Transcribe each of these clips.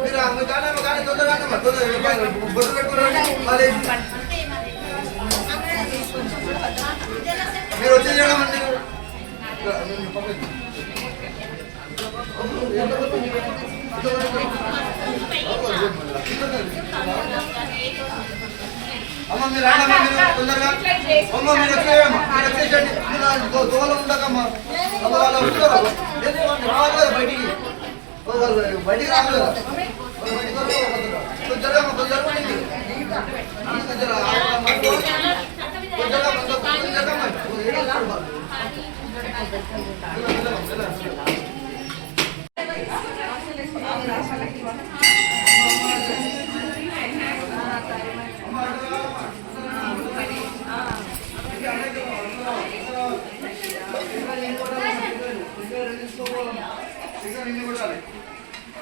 మీరు అమ్మ కానీ అమ్మ తొందరగా అమ్మ తొందరగా బొట్టు పెట్టుకోరండి మీరు రండి అమ్మ మీరు తొందరగా. అమ్మ మీరు వచ్చేయమ్మా మీరు వచ్చేసండి మీరు దోవలో ఉండకమ్మా. అమ్మ వాళ్ళు వస్తారు రావాలి కదా బయటికి. బయటికి రావాలి కదా. కొంచెం. కొంచెం జర, ఆ, ఆ, కొంచెం జరగమ్మా, కొంచెం జరగమ్మా. ఓ, ఏడో వస్తారు వాళ్ళు.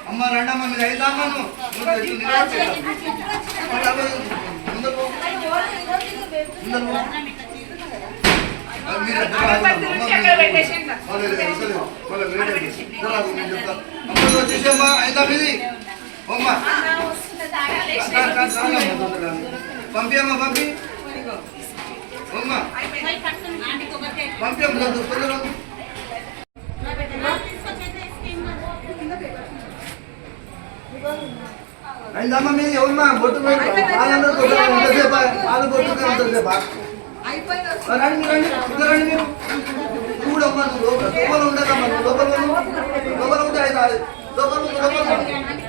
అమ్మ రండమ్మ మీరు అయిద్దామా నువ్వు నిలబడి ముందరు పో. ముందరు పో. మీరు ఎక్కడ ఆగండి. అమ్మ, మీరు- వాళ్ళు లేదు, అసలు వాళ్ళు లేట్ అయింది. జర ఆగు, నేను చెప్తా. అమ్మ, నువ్వు వచ్చేసేమ్మా, అయిందా మీది? అమ్మ, రా, రా, రా, రానమ్మ, తొందరగా. పంపి అమ్మ పంపి అమ్మ పంపి అయిందమ్మా మీది ఎవరమ్మా? బొట్టు పాలందరూ తొందరగా ఉంటసేపా పాలు బొట్టుగా ఉంటసేపా రండి మీరు రండి ఇంకా రండి మీరు. చూడమ్మా నువ్వు లోపల లోపల ఉండకమ్మా నువ్వు లోపల ఉంటే అయితే. లోపల లోపల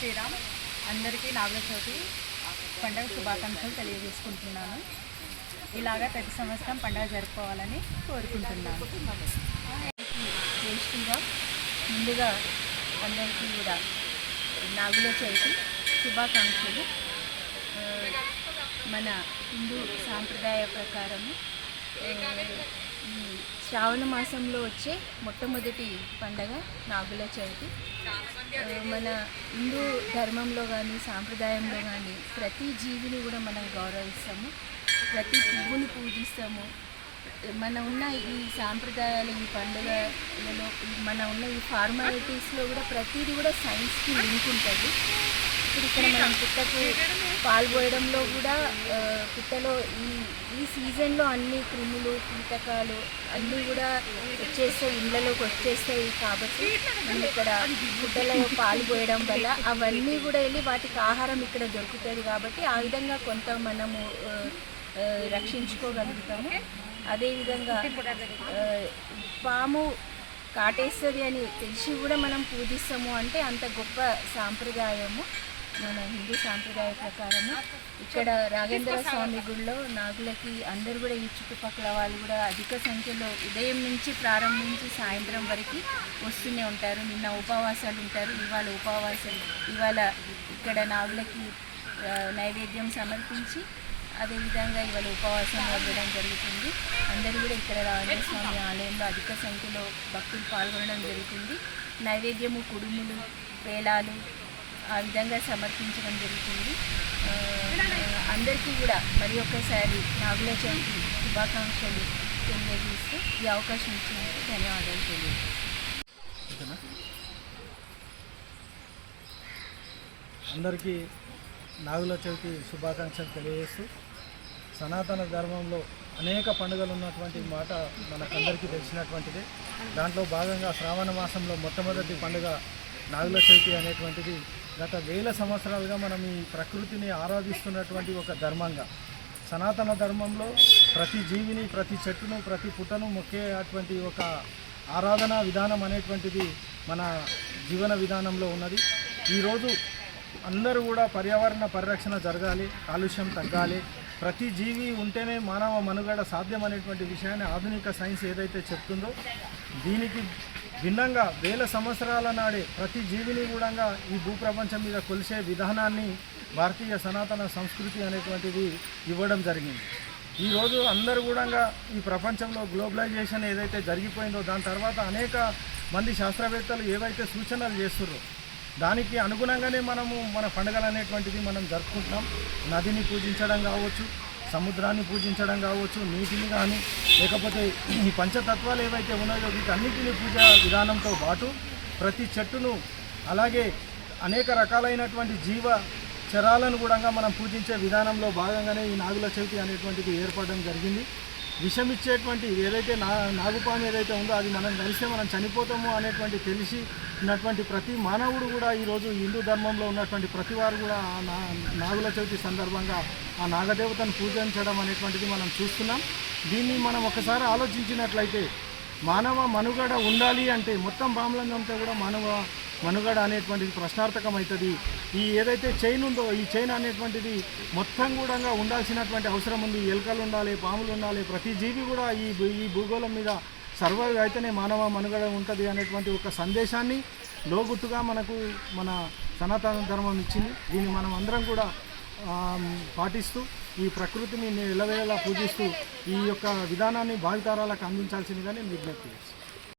శ్రీరామ్. అందరికీ నాగుల చవితి పండగ శుభాకాంక్షలు తెలియజేసుకుంటున్నాను. ఇలాగా ప్రతి సంవత్సరం పండగ జరుపుకోవాలని కోరుకుంటున్నాను. టేస్టీగా ముందుగా అందరికీ కూడా నాగుల చవితి శుభాకాంక్షలు. మన హిందూ సాంప్రదాయ ప్రకారము శ్రావణ మాసంలో వచ్చే మొట్టమొదటి పండగ నాగుల చవితి. మన హిందూ ధర్మంలో కానీ సాంప్రదాయంలో కానీ ప్రతి జీవిని కూడా మనం గౌరవిస్తాము. ప్రతి పువ్వుని పూజిస్తాము. మన ఉన్న ఈ సాంప్రదాయాలు ఈ పండుగలలో మన ఉన్న ఈ ఫార్మాలిటీస్లో కూడా ప్రతిదీ కూడా సైన్స్కి లింక్ ఉంటుంది. ఇప్పుడు ఇక్కడ మనం పుట్టకు పాలు పోయడంలో కూడా పుట్టలో ఈ ఈ సీజన్లో అన్ని క్రిములు కీటకాలు అన్నీ కూడా వచ్చేస్తాయి ఇళ్ళలోకి వచ్చేస్తాయి కాబట్టి మనం ఇక్కడ పుట్టలో పాలు పోయడం వల్ల అవన్నీ కూడా వెళ్ళి వాటికి ఆహారం ఇక్కడ దొరుకుతుంది కాబట్టి ఆ విధంగా కొంత మనము రక్షించుకోగలుగుతాము. అదేవిధంగా పాము కాటేస్తుంది అని తెలిసి కూడా మనం పూజిస్తాము అంటే అంత గొప్ప సాంప్రదాయము. మన హిందూ సాంప్రదాయ ప్రకారము ఇక్కడ రాఘేంద్ర స్వామి గుడిలో నాగులకి అందరూ కూడా ఈ చుట్టుపక్కల వాళ్ళు కూడా అధిక సంఖ్యలో ఉదయం నుంచి ప్రారంభించి సాయంత్రం వరకు వస్తూనే ఉంటారు. నిన్న ఉపవాసాలు ఉంటారు. ఇవాళ ఉపవాసాలు ఇవాళ ఇక్కడ నాగులకి నైవేద్యం సమర్పించి అదేవిధంగా ఇవాళ ఉపవాసం వదలడం జరుగుతుంది. అందరూ కూడా ఇక్కడ రాఘేంద్ర స్వామి ఆలయంలో అధిక సంఖ్యలో భక్తులు పాల్గొనడం జరుగుతుంది. నైవేద్యము కుడుములు పేలాలు ఆ విధంగా సమర్పించడం జరుగుతుంది. అందరికీ కూడా మరి ఒక్కసారి నాగుల చవితి శుభాకాంక్షలు తెలియజేస్తూ ఈ అవకాశం ఇచ్చినందుకు ధన్యవాదాలు తెలియజేస్తాను అందరికీ నాగుల చవితి శుభాకాంక్షలు తెలియజేస్తూ సనాతన ధర్మంలో అనేక పండుగలు ఉన్నటువంటి మాట మనకందరికీ తెలిసినటువంటిది. దాంట్లో భాగంగా శ్రావణ మాసంలో మొట్టమొదటి పండుగ నాగుల చవితి అనేటువంటిది. గత వేల సంవత్సరాలుగా మనం ఈ ప్రకృతిని ఆరాధిస్తున్నటువంటి ఒక ధర్మంగా. సనాతన ధర్మంలో ప్రతి జీవిని ప్రతి చెట్టును ప్రతి పుట్టను మొక్కేటువంటి ఒక ఆరాధన విధానం అనేటువంటిది మన జీవన విధానంలో ఉన్నది. ఈరోజు అందరూ కూడా పర్యావరణ పరిరక్షణ జరగాలి కాలుష్యం తగ్గాలి. ప్రతి జీవి ఉంటేనే మానవ మనుగడ సాధ్యం అనేటువంటి విషయాన్ని ఆధునిక సైన్స్ ఏదైతే చెప్తుందో దీనికి భిన్నంగా వేల సంవత్సరాల నాడే ప్రతి జీవిని కూడా ఈ భూప్రపంచం మీద కొలిసే విధానాన్ని భారతీయ సనాతన సంస్కృతి అనేటువంటిది ఇవ్వడం జరిగింది. ఈరోజు అందరూ కూడా ఈ ప్రపంచంలో గ్లోబలైజేషన్ ఏదైతే జరిగిపోయిందో దాని తర్వాత అనేక మంది శాస్త్రవేత్తలు ఏవైతే సూచనలు చేస్తున్నారో దానికి అనుగుణంగానే మనము మన పండుగలు అనేటువంటిది మనం జరుపుకుంటున్నాం. నదిని పూజించడం కావచ్చు సముద్రాన్ని పూజించడం కావచ్చు నీటిని కానీ లేకపోతే ఈ పంచతత్వాలు ఏవైతే ఉన్నాయో వీటన్నిటిని పూజ విధానంతో పాటు ప్రతి చెట్టును అలాగే అనేక రకాలైనటువంటి జీవ చరాలను కూడా మనం పూజించే విధానంలో భాగంగానే ఈ నాగుల చవితి అనేటువంటిది ఏర్పడడం జరిగింది. విషమిచ్చేటువంటి ఏదైతే నా నాగుపాము ఏదైతే ఉందో అది మనం కలిస్తే మనం చనిపోతాము అనేటువంటి తెలిసి ఉన్నటువంటి ప్రతి మానవుడు కూడా ఈరోజు హిందూ ధర్మంలో ఉన్నటువంటి ప్రతి వారు కూడా ఆ నా నాగుల చవితి సందర్భంగా ఆ నాగదేవతను పూజించడం అనేటువంటిది మనం చూస్తున్నాం. దీన్ని మనం ఒకసారి ఆలోచించినట్లయితే మానవ మనుగడ ఉండాలి అంటే మొత్తం బాంబులంతా కూడా మానవ మనుగడ అనేటువంటిది ప్రశ్నార్థకం అవుతుంది ఈ ఏదైతే చైన్ ఉందో ఈ చైన్ అనేటువంటిది మొత్తం కూడా ఉండాల్సినటువంటి అవసరం ఉంది. ఎలుకలు ఉండాలి పాములు ఉండాలి ప్రతి జీవి కూడా ఈ ఈ భూగోళం మీద సర్వైవ్ అయితేనే మానవ మనుగడ ఉంటుంది అనేటువంటి ఒక సందేశాన్ని లోగుట్టుగా మనకు మన సనాతన ధర్మం ఇచ్చింది. దీన్ని మనం అందరం కూడా పాటిస్తూ ఈ ప్రకృతిని ఎలవేళలా పూజిస్తూ ఈ యొక్క విధానాన్ని భావితారాలకు అందించాల్సిందిగా నేను విజ్ఞప్తి చేస్తాను